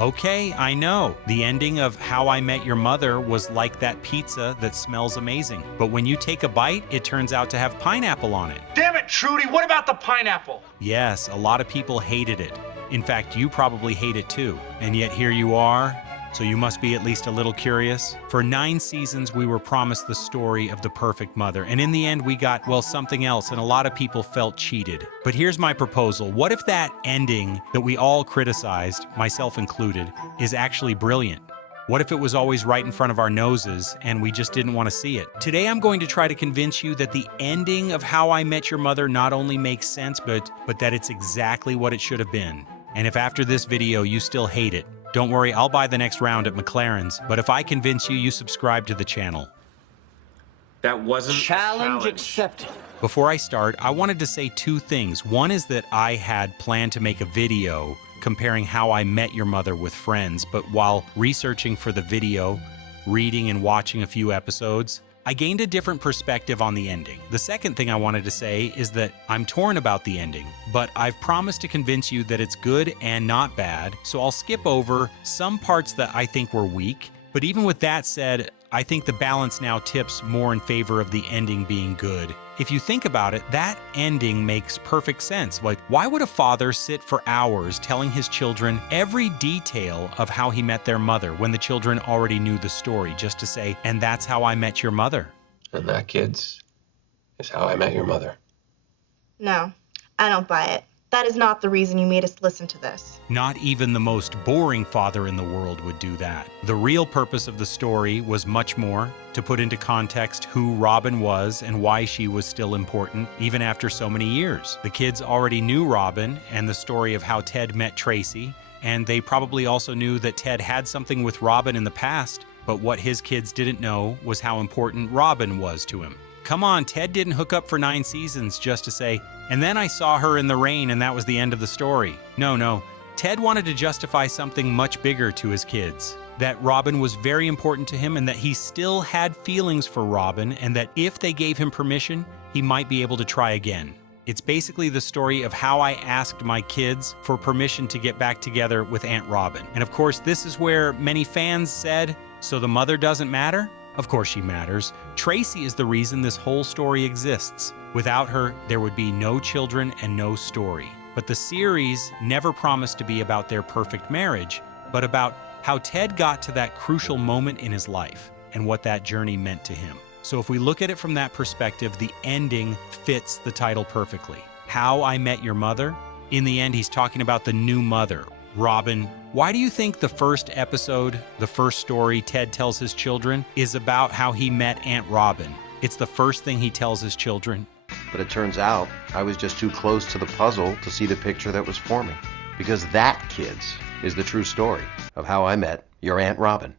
Okay, I know. The ending of How I Met Your Mother was like that pizza that smells amazing. But when you take a bite, it turns out to have pineapple on it. Damn it, Trudy, what about the pineapple? Yes, a lot of people hated it. In fact, you probably hate it too. And yet here you are. So you must be at least a little curious. For 9 seasons, we were promised the story of the perfect mother. And in the end, we got, well, something else. And a lot of people felt cheated. But here's my proposal. What if that ending that we all criticized, myself included, is actually brilliant? What if it was always right in front of our noses and we just didn't want to see it? Today, I'm going to try to convince you that the ending of How I Met Your Mother not only makes sense, but that it's exactly what it should have been. And if after this video you still hate it, don't worry, I'll buy the next round at McLaren's, but if I convince you, you subscribe to the channel. That wasn't Challenge accepted. Before I start, I wanted to say 2 things. One is that I had planned to make a video comparing How I Met Your Mother with Friends, but while researching for the video, reading and watching a few episodes, I gained a different perspective on the ending. The second thing I wanted to say is that I'm torn about the ending, but I've promised to convince you that it's good and not bad, so I'll skip over some parts that I think were weak. But even with that said, I think the balance now tips more in favor of the ending being good. If you think about it, that ending makes perfect sense. Like, why would a father sit for hours telling his children every detail of how he met their mother when the children already knew the story, just to say, and that's how I met your mother? And that, kids, is how I met your mother. No, I don't buy it. That is not the reason you made us listen to this. Not even the most boring father in the world would do that. The real purpose of the story was much more to put into context who Robin was and why she was still important, even after so many years. The kids already knew Robin and the story of how Ted met Tracy, and they probably also knew that Ted had something with Robin in the past, but what his kids didn't know was how important Robin was to him. Come on, Ted didn't hook up for 9 seasons just to say, and then I saw her in the rain and that was the end of the story. No. Ted wanted to justify something much bigger to his kids. That Robin was very important to him and that he still had feelings for Robin and that if they gave him permission, he might be able to try again. It's basically the story of how I asked my kids for permission to get back together with Aunt Robin. And of course, this is where many fans said, so the mother doesn't matter? Of course she matters. Tracy is the reason this whole story exists. Without her, there would be no children and no story. But the series never promised to be about their perfect marriage, but about how Ted got to that crucial moment in his life and what that journey meant to him. So if we look at it from that perspective, the ending fits the title perfectly. How I Met Your Mother? In the end, he's talking about the new mother, Robin. Why do you think the first episode, the first story Ted tells his children, is about how he met Aunt Robin? It's the first thing he tells his children. But it turns out I was just too close to the puzzle to see the picture that was forming. Because that, kids, is the true story of how I met your Aunt Robin.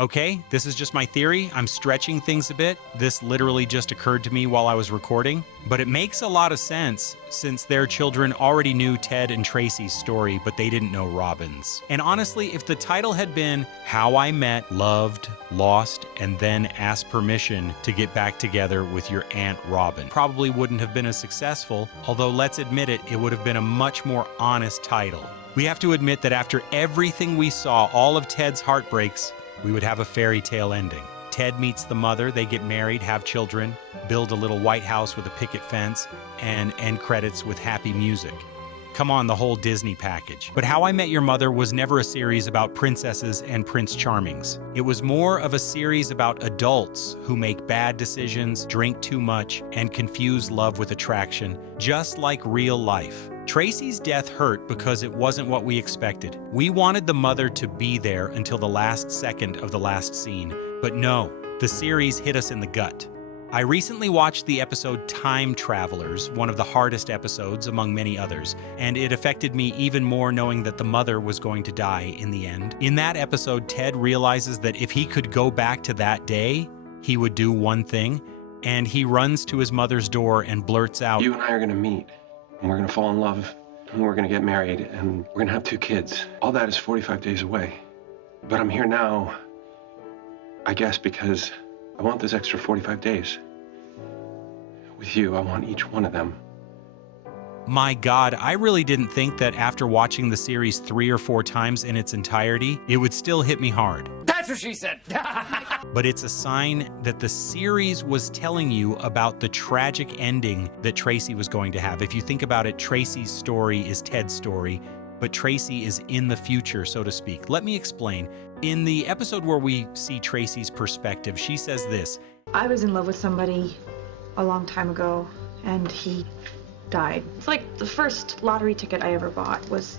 Okay, this is just my theory. I'm stretching things a bit. This literally just occurred to me while I was recording. But it makes a lot of sense since their children already knew Ted and Tracy's story, but they didn't know Robin's. And honestly, if the title had been How I Met, Loved, Lost, and Then Asked Permission to Get Back Together with Your Aunt Robin, probably wouldn't have been as successful, although let's admit it, it would have been a much more honest title. We have to admit that after everything we saw, all of Ted's heartbreaks, we would have a fairy tale ending. Ted meets the mother, they get married, have children, build a little White House with a picket fence, and end credits with happy music. Come on, the whole Disney package. But How I Met Your Mother was never a series about princesses and Prince Charmings. It was more of a series about adults who make bad decisions, drink too much, and confuse love with attraction, just like real life. Tracy's death hurt because it wasn't what we expected. We wanted the mother to be there until the last second of the last scene, but no, the series hit us in the gut. I recently watched the episode Time Travelers, one of the hardest episodes among many others, and it affected me even more knowing that the mother was going to die in the end. In that episode, Ted realizes that if he could go back to that day, he would do one thing, and he runs to his mother's door and blurts out, You and I are gonna meet, and we're gonna fall in love, and we're gonna get married, and we're gonna have 2 kids. All that is 45 days away. But I'm here now, I guess, because I want those extra 45 days. With you, I want each one of them. My God, I really didn't think that after watching the series 3 or 4 times in its entirety, it would still hit me hard. That's what she said. But it's a sign that the series was telling you about the tragic ending that Tracy was going to have. If you think about it, Tracy's story is Ted's story, but Tracy is in the future, so to speak. Let me explain. In the episode where we see Tracy's perspective, she says this. I was in love with somebody a long time ago, and he died. It's like the first lottery ticket I ever bought was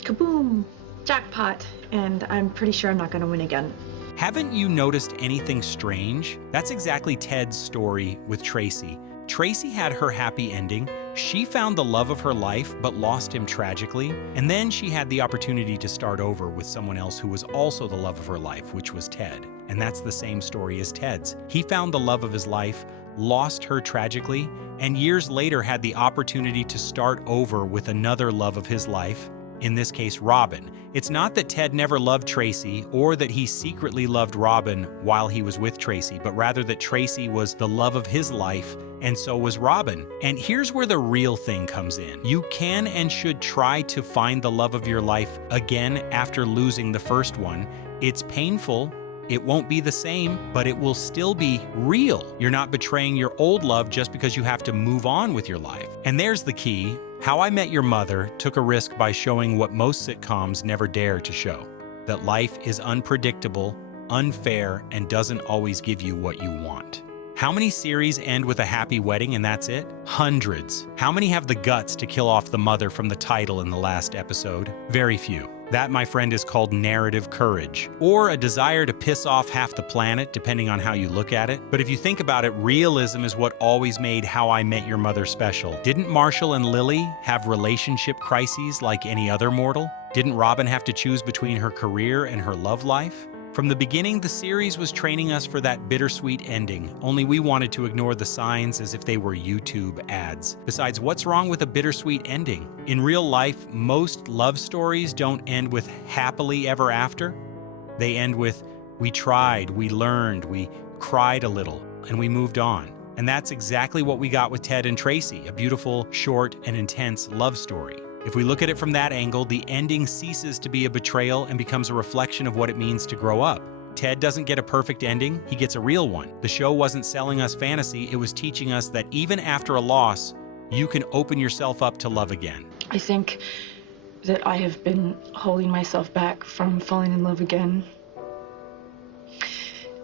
kaboom, jackpot, and I'm pretty sure I'm not going to win again. Haven't you noticed anything strange? That's exactly Ted's story with Tracy. Tracy had her happy ending. She found the love of her life, but lost him tragically. And then she had the opportunity to start over with someone else who was also the love of her life, which was Ted. And that's the same story as Ted's. He found the love of his life, lost her tragically, and years later had the opportunity to start over with another love of his life, in this case, Robin. It's not that Ted never loved Tracy or that he secretly loved Robin while he was with Tracy, but rather that Tracy was the love of his life and so was Robin. And here's where the real thing comes in. You can and should try to find the love of your life again after losing the first one. It's painful. It won't be the same, but it will still be real. You're not betraying your old love just because you have to move on with your life. And there's the key. How I Met Your Mother took a risk by showing what most sitcoms never dare to show, that life is unpredictable, unfair, and doesn't always give you what you want. How many series end with a happy wedding and that's it? Hundreds. How many have the guts to kill off the mother from the title in the last episode? Very few. That, my friend, is called narrative courage, or a desire to piss off half the planet, depending on how you look at it. But if you think about it, realism is what always made How I Met Your Mother special. Didn't Marshall and Lily have relationship crises like any other mortal? Didn't Robin have to choose between her career and her love life? From the beginning, the series was training us for that bittersweet ending, only we wanted to ignore the signs as if they were YouTube ads. Besides, what's wrong with a bittersweet ending? In real life, most love stories don't end with happily ever after. They end with, we tried, we learned, we cried a little, and we moved on. And that's exactly what we got with Ted and Tracy, a beautiful, short, and intense love story. If we look at it from that angle, the ending ceases to be a betrayal and becomes a reflection of what it means to grow up. Ted doesn't get a perfect ending, he gets a real one. The show wasn't selling us fantasy, it was teaching us that even after a loss, you can open yourself up to love again. I think that I have been holding myself back from falling in love again.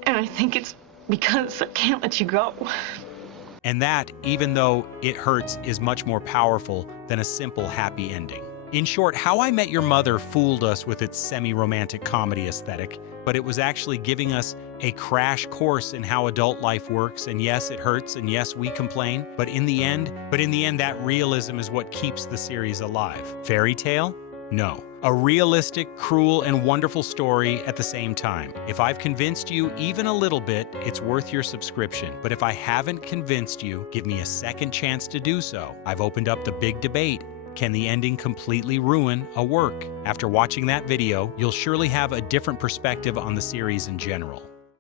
And I think it's because I can't let you go. And that, even though it hurts, is much more powerful than a simple happy ending. In short, How I Met Your Mother fooled us with its semi-romantic comedy aesthetic, but it was actually giving us a crash course in how adult life works, and yes, it hurts, and yes, we complain, but in the end, that realism is what keeps the series alive. Fairy tale? No. A realistic, cruel, and wonderful story at the same time. If I've convinced you even a little bit, it's worth your subscription. But if I haven't convinced you, give me a second chance to do so. I've opened up the big debate. Can the ending completely ruin a work? After watching that video, you'll surely have a different perspective on the series in general.